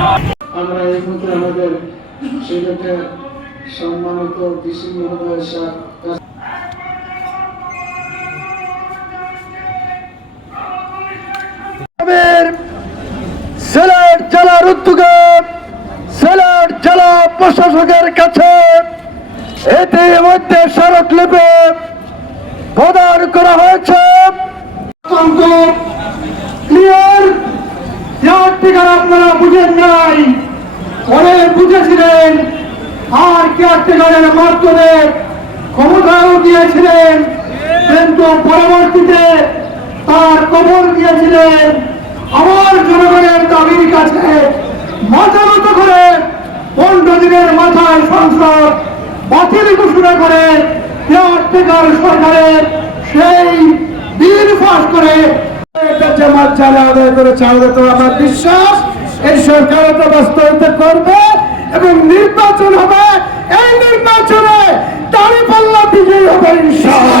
আমরা এই মুহূর্তে আমাদের সিলেটের সম্মানিত প্রশাসকের কাছে এতে মধ্যে স্মারক লিপে প্রদান করা হয়েছে। নাই। পরে বুঝেছিলেন, আর কেয়ারটেকারের মাধ্যমে ক্ষমতাও দিয়েছিলেন কিন্তু পরবর্তীতে তার কবর দিয়েছিলেন। আমার জনগণের দাবির কাছে মাথা নত করে পনেরো মাথায় সংসদ বাতিল ঘোষণা করে কেয়ারটেকার সরকারের সেই বিল পাস করে। জামাত আদায় করেছে, আমাদের তো আমার বিশ্বাস। এই সরকার এটা বাস্তবায়িত করবে এবং নির্বাচন হবে। এই নির্বাচনে দাঁড়িপাল্লা বিজয়ী হবে ইনশাআল্লাহ।